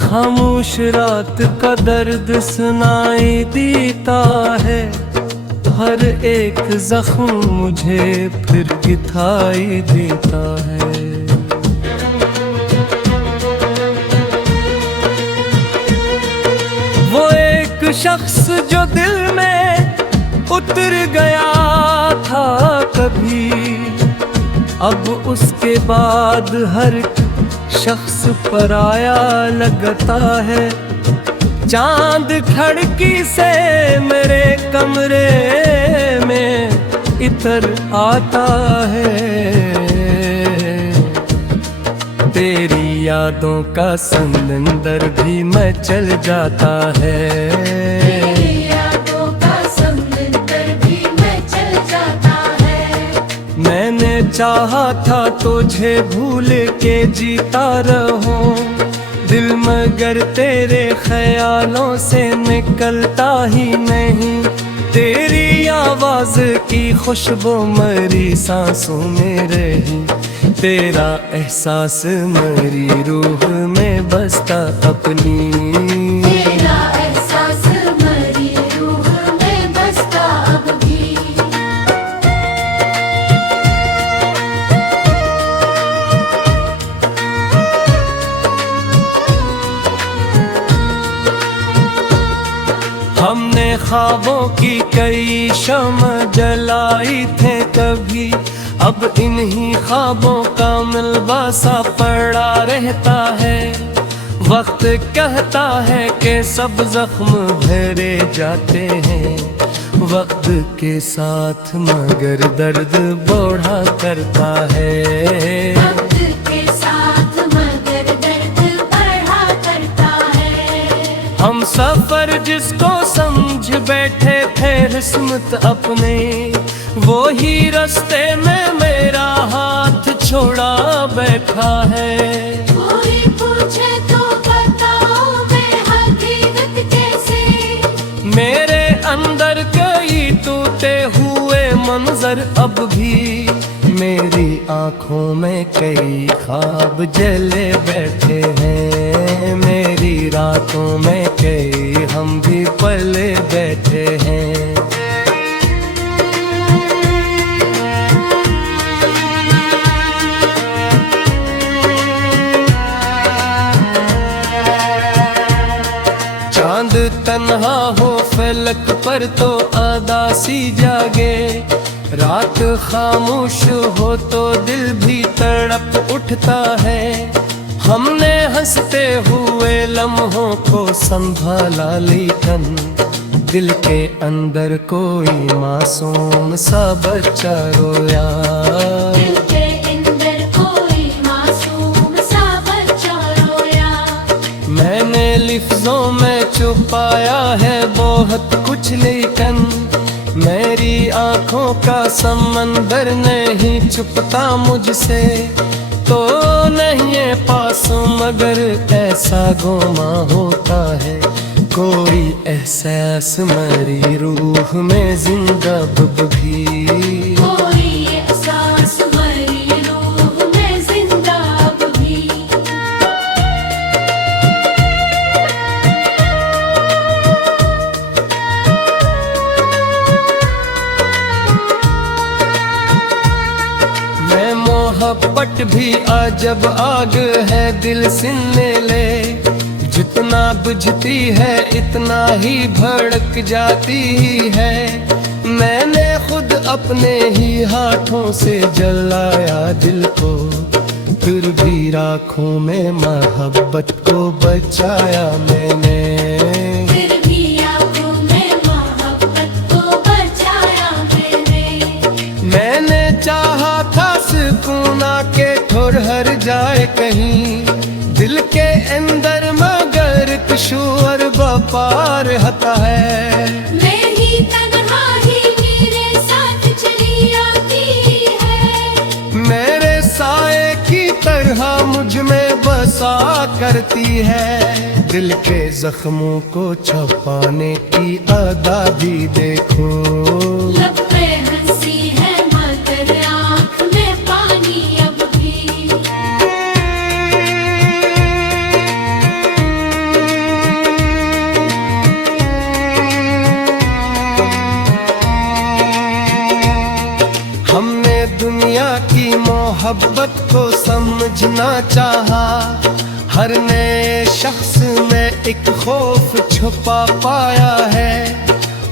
खामोश रात का दर्द सुनाई देता है। हर एक जख्म मुझे फिर दिखाई देता है। वो एक शख्स जो दिल में उतर गया था कभी, अब उसके बाद हर शख्स पराया लगता है। चांद खिड़की से मेरे कमरे में इतर आता है। तेरी यादों का समंदर भी मैं चल जाता है। मैंने चाहा था तुझे भूल के जीता रहूं, दिल मगर तेरे ख्यालों से निकलता ही नहीं। तेरी आवाज की खुशबू मेरी सांसों में रही, तेरा एहसास मेरी रूह में बसता अपनी। हमने ख्वाबों की कई शम्म जलाई थे कभी, अब इन्हीं ख्वाबों का मिलवा सा पड़ा रहता है। वक्त कहता है कि सब जख्म भरे जाते हैं, वक्त के साथ मगर दर्द बढ़ा करता है। हम सफर जिसको समझ बैठे थे किस्मत अपने, वो ही रास्ते में मेरा हाथ छोड़ा बैठा है। कोई पूछे तो बताओ मैं हकीकत कैसे, मेरे अंदर कई टूटे हुए मंजर अब भी, मेरी आंखों में कई ख्वाब जले बैठे हैं। मेरी रातों में कई हम भी पले बैठे हैं। चांद तन्हा हो फलक पर तो अदासी जागे, रात खामोश हो तो दिल भी तड़प उठता है। हमने हंसते हुए लम्हों को संभाला, लेकिन दिल के अंदर कोई मासूम सा बच्चा रोया। दिल के अंदर कोई मासूम सा बच्चा रोया। मैंने लफ्जों में छुपाया है बहुत कुछ, लेकिन मेरी आंखों का समंदर नहीं छुपता मुझसे। तो नहीं है पास मगर ऐसा गुमा होता है, कोई एहसास मेरी रूह में जिंदा भी। कोई एहसास मेरी रूह में जिंदा भी। मोहब्बत भी अजब आग है दिल सीने ले, जितना बुझती है इतना ही भड़क जाती है। मैंने खुद अपने ही हाथों से जलाया दिल को, फिर भी राखों में मोहब्बत को बचाया मैंने। के ठोर हर जाए कहीं दिल के अंदर मगर किशोर व्यापार होता है। मैं ही तन्हा ही मेरे साथ चली आती है, मेरे साए की तरह मुझ में बसा करती है। दिल के जख्मों को छुपाने की अदा भी देखो, की मोहब्बत को समझना चाहा, हर नए शख्स में एक खौफ छुपा पाया है।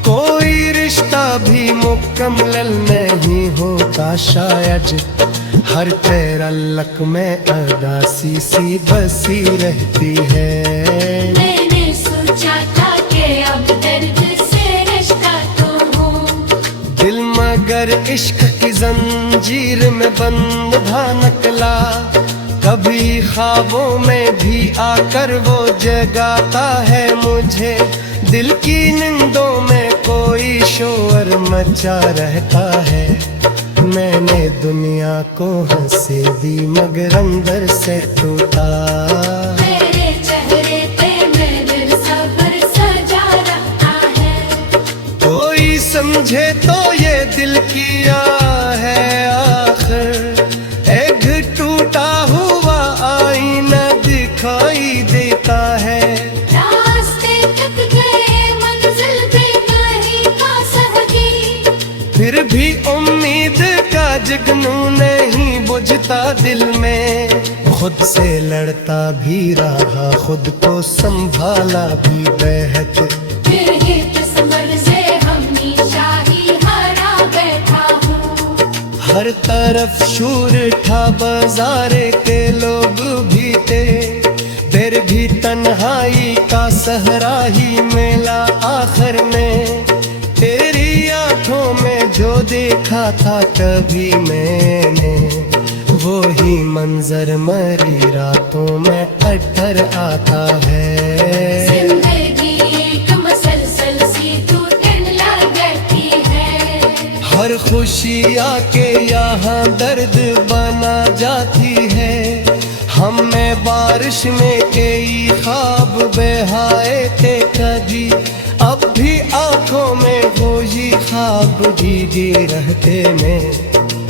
कोई रिश्ता भी मुकम्मल नहीं होता शायद, हर तअल्लुक में अदासी सी बसी रहती है। मैंने सोचा था कि अब दर्द से रिश्ता तो हो, दिल मगर इश्क की जंजीर में बंद था निकला। कभी ख्वाबों में भी आकर वो जगाता है मुझे, दिल की नींदों में कोई शोर मचा रहता है। मैंने दुनिया को हंसी दी मगर अंदर से टूटा। मेरे चेहरे पे मेरे सब्र सजा रहा है। कोई समझे तो ये दिल किया है आखिर, एक टूटा हुआ आईना दिखाई देता है। रास्ते थक गए मंजिल पे नहीं पा सकी, फिर भी उम्मीद का जगनू नहीं बुझता दिल में। खुद से लड़ता भी रहा, खुद को संभाला भी बेहद। फिर ये किस्मत से हमेशा ही हारा बैठा हूँ। हर तरफ शूर था, बाजारे के लोग भी थे, फिर भी तन्हाई का सहरा ही मिला आखिर में। तेरी आंखों में जो देखा था कभी मैंने, वो ही मंजर मरी रातों में अटर आता है। जिंदगी एक मसलसल सी टूटने लगती है, हर खुशी आके यहाँ दर्द बना जाती है। हमें बारिश में कई ख्वाब बहाए थे कभी, अब भी आंखों में वो ही ख्वाब जी रहते में।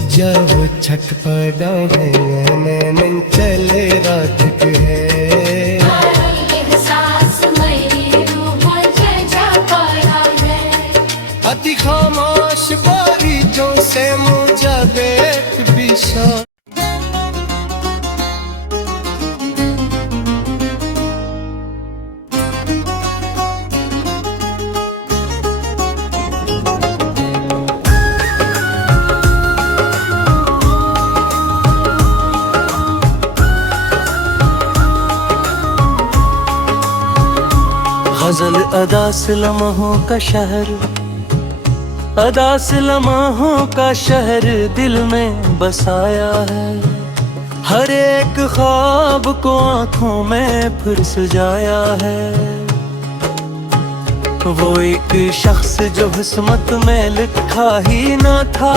जब छठ पड़ा है नैन चले रात है, एहसास मेरी रूह में जा पाया है। अति खामोश बारिशों से मुझे बेट बिछा। गजल अदास लम्हों का शहर, अदास लम्हों का शहर दिल में बसाया है। हर एक ख्वाब को आंखों में फिर सजाया है। वो एक शख्स जो किस्मत में लिखा ही न था,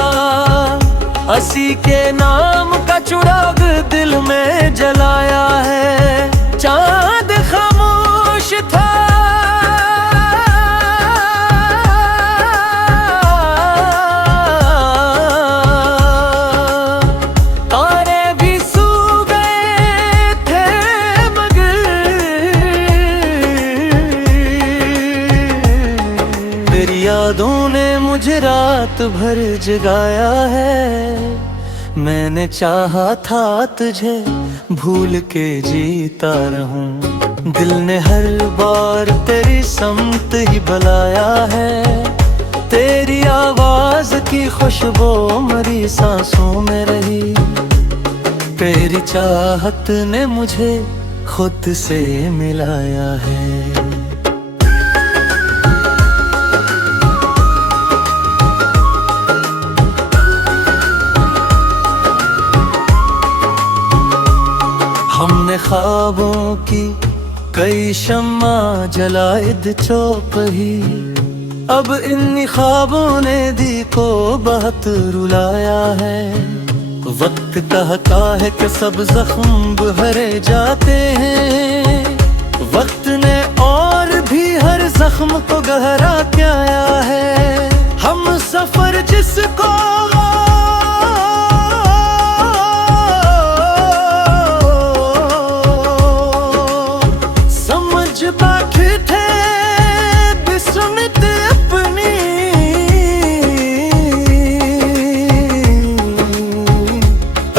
हंसी के नाम का चिराग दिल में जलाया है। चांद खामोश था, यादों ने मुझे रात भर जगाया है। मैंने चाहा था तुझे भूल के जीता रहूं, दिल ने हर बार तेरी समत ही बुलाया है। तेरी आवाज की खुशबू मेरी सांसों में रही, तेरी चाहत ने मुझे खुद से मिलाया है। हमने ख्वाबों की कई शम्मा जलाइद चौप ही, अब इन ख्वाबों ने दी को बहुत रुलाया है। वक्त कहता है कि सब जख्म भरे जाते हैं, वक्त ने और भी हर जख्म को गहरा क्या है। हम सफर जिसको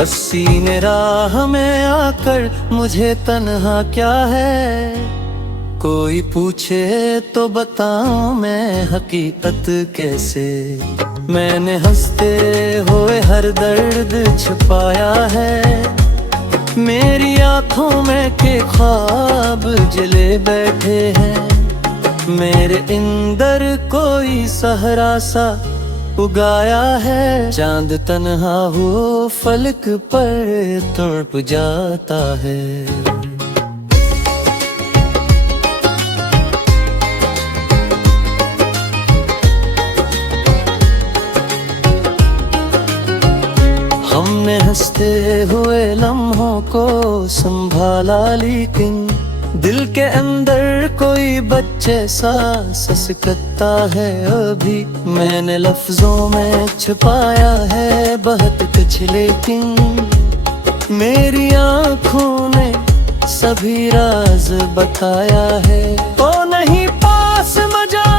हंसी ने राह में आकर मुझे तन्हा क्या है, कोई पूछे तो बताऊं मैं हकीकत कैसे। मैंने हंसते हुए हर दर्द छुपाया है, मेरी आंखों में के ख्वाब जले बैठे हैं। मेरे अंदर कोई सहरा सा उगाया है, चांद तन्हा हो फलक पर तड़प जाता है। हमने हंसते हुए लम्हों को संभाला, लेकिन दिल के अंदर कोई बच्चे सा ससकता है अभी। मैंने लफ्जों में छुपाया है बहुत कुछ, लेकिन मेरी आँखों ने सभी राज बताया है। ओ नहीं पास मजा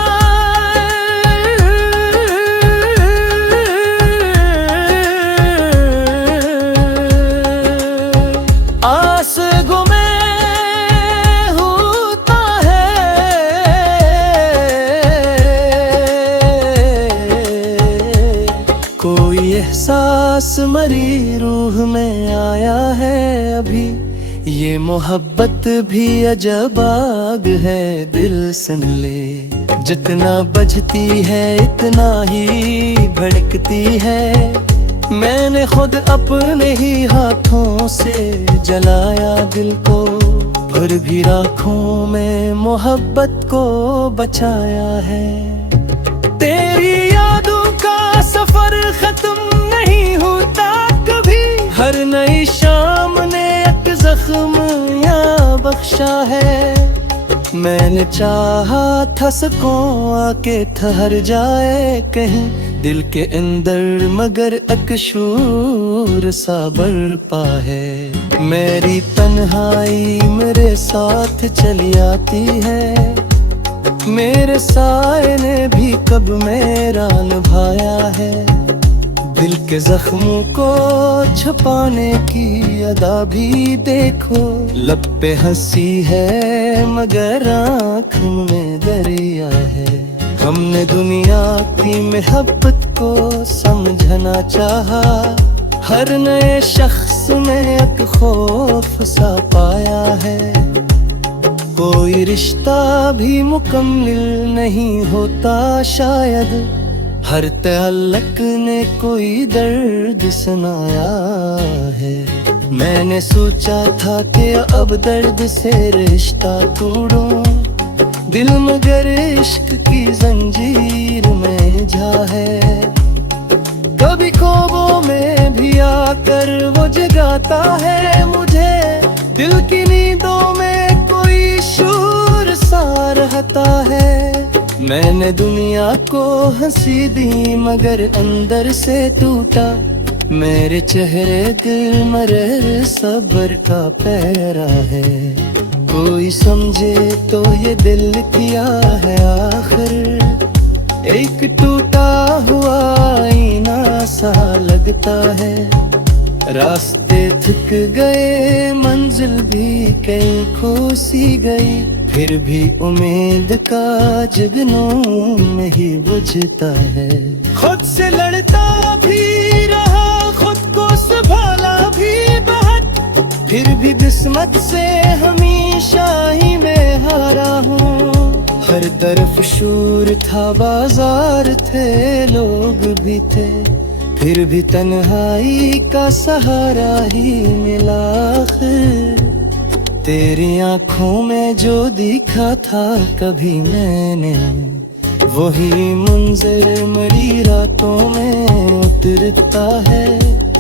आस गुमे एहसास मरी रूह में आया है अभी। ये मोहब्बत भी अजब आग है, दिल सुन ले। जितना बजती है इतना ही भड़कती है। मैंने खुद अपने ही हाथों से जलाया दिल को, फिर भी राखों में मोहब्बत को बचाया है। तेरी यादों का सफर खत्म नहीं होता कभी, हर नई शाम ने एक जख्म या बख्शा है। मैंने चाहा था सुकून आके ठहर जाए कहीं दिल के अंदर, मगर अकशूर सा बरपा है। मेरी तन्हाई मेरे साथ चली आती है, मेरे साए ने भी कब मेरा निभाया है। दिल के जख्मों को छुपाने की अदा भी देखो, लब पे हंसी है मगर आँख में दरिया है। हमने दुनिया की मोहब्बत को समझना चाहा, हर नए शख्स में एक खौफ सा पाया है। कोई रिश्ता भी मुकम्मल नहीं होता शायद, हर तअल्लुक़ ने कोई दर्द सुनाया है। मैंने सोचा था कि अब दर्द से रिश्ता तोड़ूं, दिल मगर इश्क की जंजीर में जा है। कभी ख्वाबों में भी आकर वो जगाता है मुझे, दिल की नींदों में कोई शूर सा रहता है। मैंने दुनिया को हंसी दी मगर अंदर से टूटा, मेरे चेहरे दिल मरे सब्र का पैरा है। कोई समझे तो ये दिल किया है आखिर, एक टूटा हुआ आईना सा लगता है। रास्ते थक गए मंजिल भी कहीं खो सी गई, फिर भी उम्मीद का जुगनू नहीं बुझता है। खुद से लड़ता भी रहा, खुद को संभाला भी बहुत, फिर भी किस्मत से हमेशा ही मैं हारा हूँ। हर तरफ शोर था, बाजार थे, लोग भी थे, फिर भी तन्हाई का सहारा ही मिला आखिर। तेरी आँखों में जो दिखा था कभी मैंने, वही मंजर मेरी रातों में उतरता है।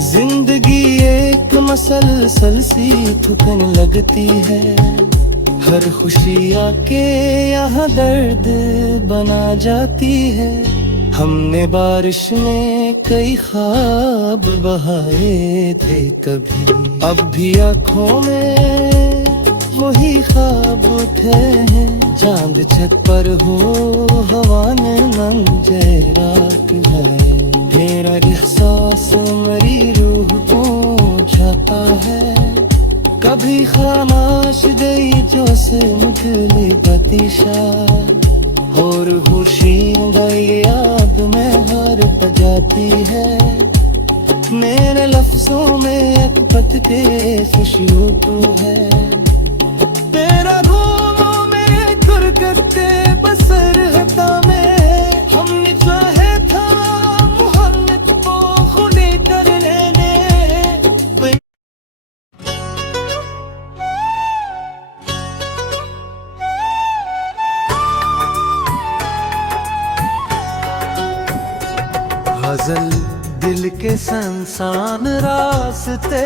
जिंदगी एक मसलसल सी थकन लगती है, हर खुशी आके यहाँ दर्द बना जाती है। हमने बारिश में कई ख्वाब बहाए थे कभी, अब भी आँखों में वही ख्वाब उठे हैं। चांद छत पर हो, हवा में मंजर रात है, तेरा एहसास मेरी रूह को खुदी खामाश गई जो से मुझली बतिशा और होशीदा याद में हर बजाती है मेरे लफ्जों में एक पत के खुशियों तो है तेरा घूमो मेरे करते बसर हता में हमने चाहे था मोहब्बत को खुली कर लेने गजल दिल के संसान रास्ते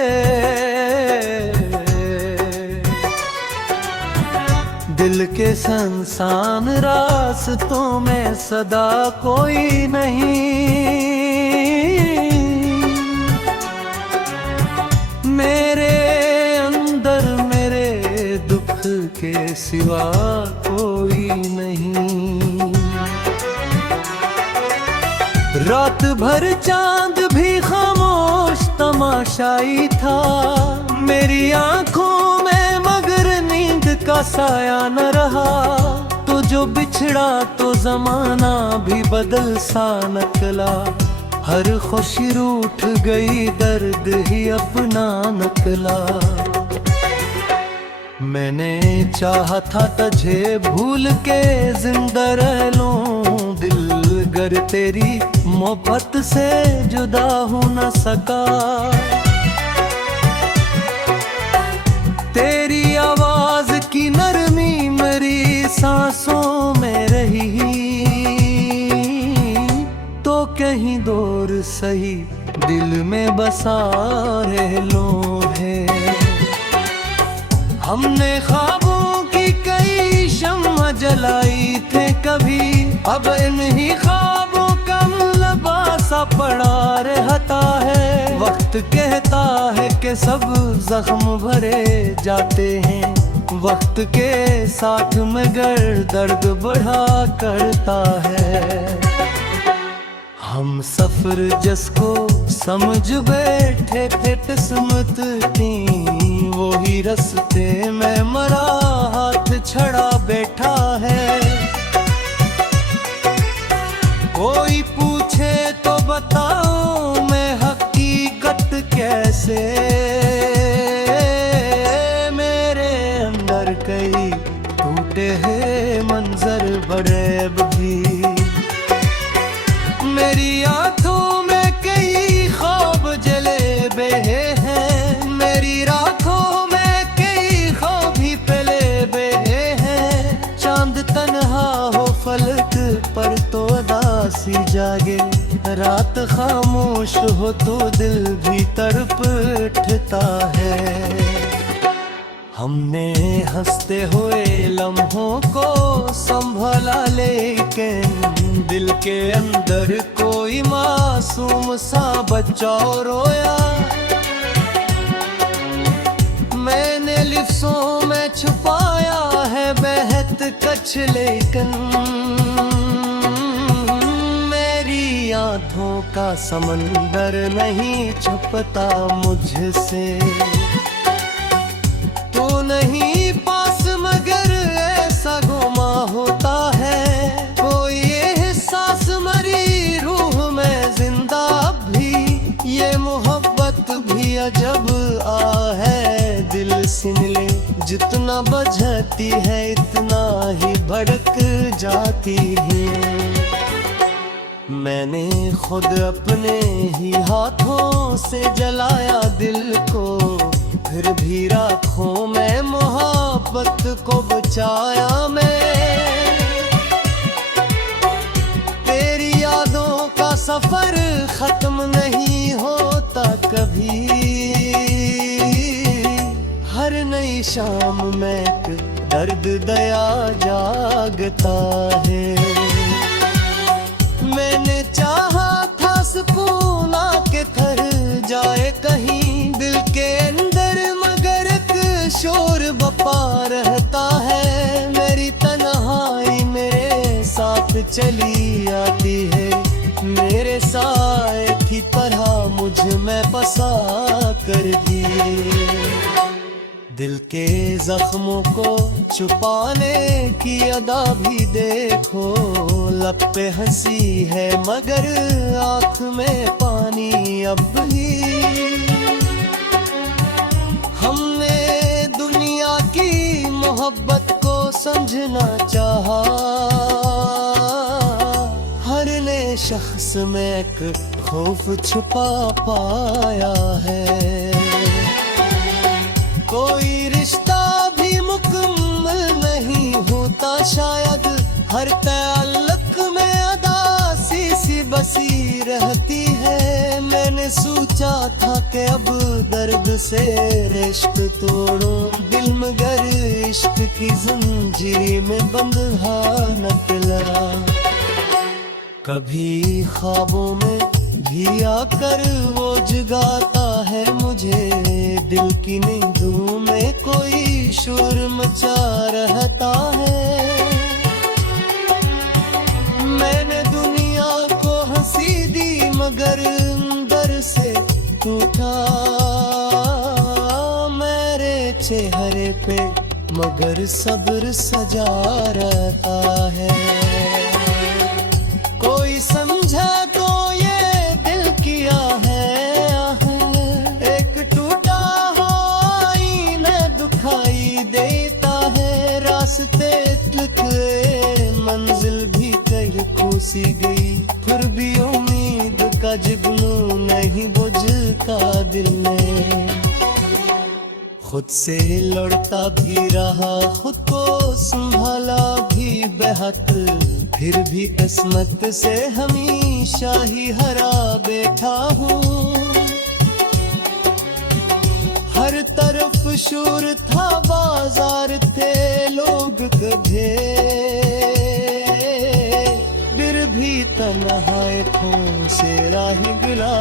दिल के संसान रास्तों में सदा कोई नहीं मेरे अंदर मेरे दुख के सिवा कोई नहीं रात भर चांद भी खामोश तमाशाई था मेरी आंखों में मगर नींद का साया न रहा तो जो बिछड़ा तो जमाना भी बदल सा नकला हर खुशी रूठ गई दर्द ही अपना नकला मैंने चाहा था तुझे भूल के जिंदा रह लूं दिल गर तेरी मोहब्बत से जुदा हो न सका तेरी आवाज की नरमी मेरी सांसों में रही तो कहीं दूर सही दिल में बसा रह लो है हमने ख्वाबों की कई शम्मा जलाई थे कभी अब इन्हीं ख्वाबों का लबासा पड़ा रहता है वक्त कहता है कि सब जख्म भरे जाते हैं वक्त के साथ मगर दर्द बढ़ा करता है हम सफर जिसको समझ बैठे थे किस्मत की वो ही रस्ते में मरा हाथ छड़ा बैठा है कोई पूछे तो बताओ मैं हकीकत कैसे मेरे अंदर कई टूटे हैं मंजर बड़े भी मेरी आंखों में कई ख्वाब जले बहे हैं मेरी रातों में कई ख्वाब ही पले बहे हैं चांद तन्हा हो फलक पर तो उदासी जागे रात खामोश हो तो दिल भी तड़प उठता है हमने हंसते हुए लम्हों को संभाला लेकिन दिल के अंदर कोई मासूम सा बच्चा रोया मैंने लिफ्सों में छुपाया है बहत कच लेकिन मेरी आंखों का समंदर नहीं छुपता मुझसे तो नहीं पास मगर ऐसा गुमा होता है कोई एहसास मरी रूह में जिंदा भी ये मोहब्बत भी अजब आ है दिल सिन ले जितना बजती है इतना ही भड़क जाती है मैंने खुद अपने ही हाथों से जलाया दिल को फिर भी राखों में मोहब्बत को बचाया मैं तेरी यादों का सफर खत्म नहीं होता कभी हर नई शाम में एक दर्द दया जागता है मैंने चाहा था सुकून आके थर जाए कहीं दिल के अंदर मगर एक शोर बपा रहता है मेरी तन्हाई मेरे साथ चली आती है मेरे साए की तरह मुझ में बसा कर दिए दिल के जख्मों को छुपाने की अदा भी देखो, लब पे हंसी है मगर आँख में पानी अब भी। हमने दुनिया की मोहब्बत को समझना चाहा, हर नए शख्स में एक खौफ छुपा पाया है। कोई रिश्ता भी मुकम्मल नहीं होता शायद, हर ताल्लुक में अदासी सी बसी रहती है। मैंने सोचा था कि अब दर्द से रिश्क तोड़ूं दिल, मगर इश्क की जंजीर में बंधा न पिला। कभी ख्वाबों में भी आकर वो जगाता है मुझे, दिल की नींदों में कोई शोर मचा रहता है। मैंने दुनिया को हंसी दी मगर अंदर से टूटा, मेरे चेहरे पे मगर सब्र सजा रहता है। कोई समझा तो ये दिल किया है, एक टूटा हो आईना दुखाई देता है। रास्ते तलके मंजिल भी कहीं कोसी गई, फिर भी उम्मीद का जुगनू नहीं बुझता दिल ने। खुद से लड़ता भी रहा, खुद को संभाला भी बेहद, फिर भी किस्मत से हमेशा ही हरा बैठा हूँ। हर तरफ शोर था, बाजार थे लोग कधे, फिर भी तन्हाई थों से राही गिला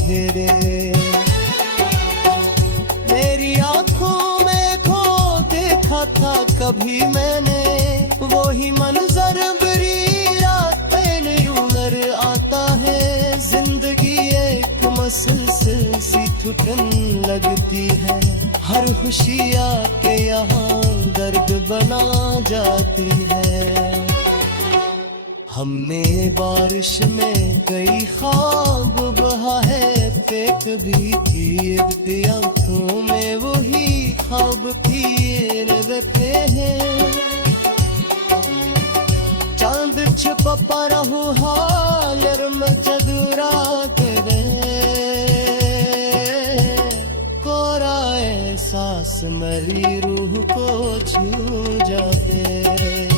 हेरे। मेरी आंखों में खो देखा था कभी मैंने, वही मंजर बरी रातें नजर आता है। जिंदगी एक मसलसल सी घुटन लगती है, हर खुशी आके यहाँ दर्द बना जाती है। हमने बारिश में कई ख्वाब बहा है, फेंक भी की आंखों में वही ख्वाब फिर रहते हैं। चांद छुपा रहू हालर में चदुरा करे, कोरा एहसास मरी रूह को छू जाते।